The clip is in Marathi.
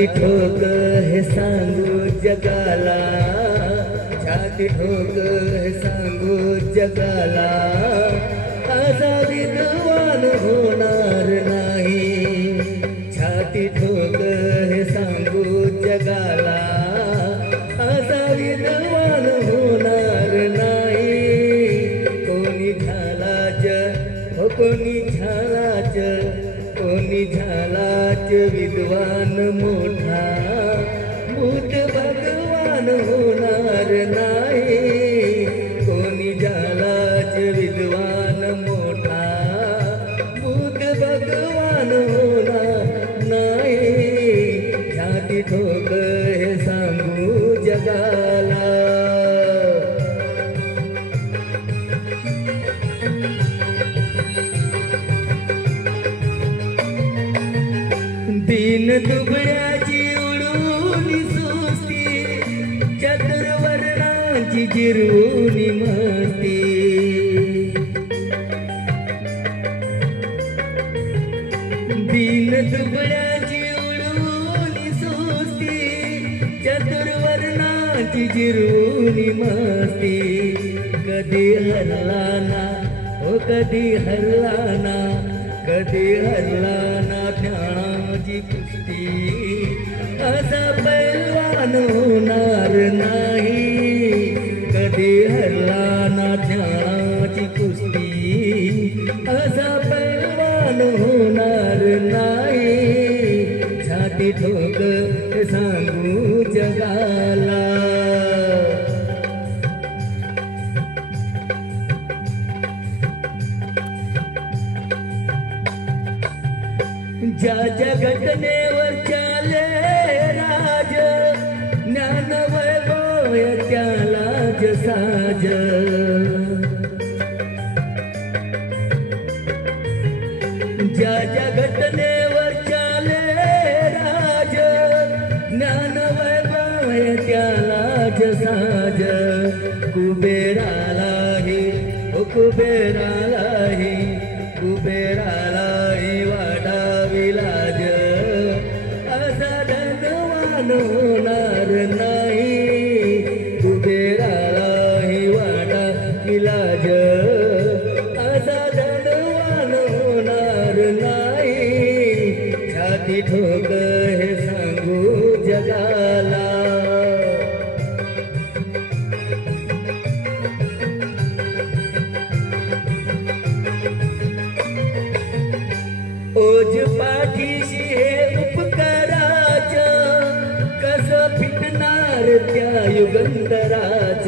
छाती ठोक हे सांगू जगाला, छाती ठोक हे सांगू जगाला, असा विद्वान होणार नाही। छाती ठोक हे सांगू जगाला, असा विद्वान होणार नाही। कोणी झालाच हो कोणी झालाच, कोणी झालाच विद्वान मोठा, बुद्ध भगवान होणार नाही। कोणी झालाच विद्वान मोठा, बुद्ध भगवान होणार नाही। छाती ठोक हे सांगू जगाला। दीन दुबळ्याची उडून सुस्ती, चतुर्वर्णाची जिरवून मस्ती। दीन दुबळ्याची उडून सुस्ती, चतुर्वर्णाची जिरवून मस्ती। कधी हरला ना हो कधी हरला ना, कधी हरला ना ज्ञानाची कुस्ती, असा पैलवान होणार नाही। कधी हरला ना ज्ञानाची कुस्ती, असा पैलवान होणार नाही। छाती ठोक सांगू जगाला। ज्या ज्या घटनेवर चाले राज, ज्ञान वैभव त्यालाच साज। ज्या ज्या घटनेवर चाले राज, ज्ञान वैभव त्यालाच साज। कुबेरालाही ओ कुबेरालाही, कुबेरालाही वाढाविलाज, असा धनवान होणार नाही। कुबेरालाही वाढाविलाज, असा धनवान होणार नाही। छाती ठोक हे सांगू जगाला। ओज पाठीशी हे उपकाराच, कसं फिटणार त्या युगंधराच।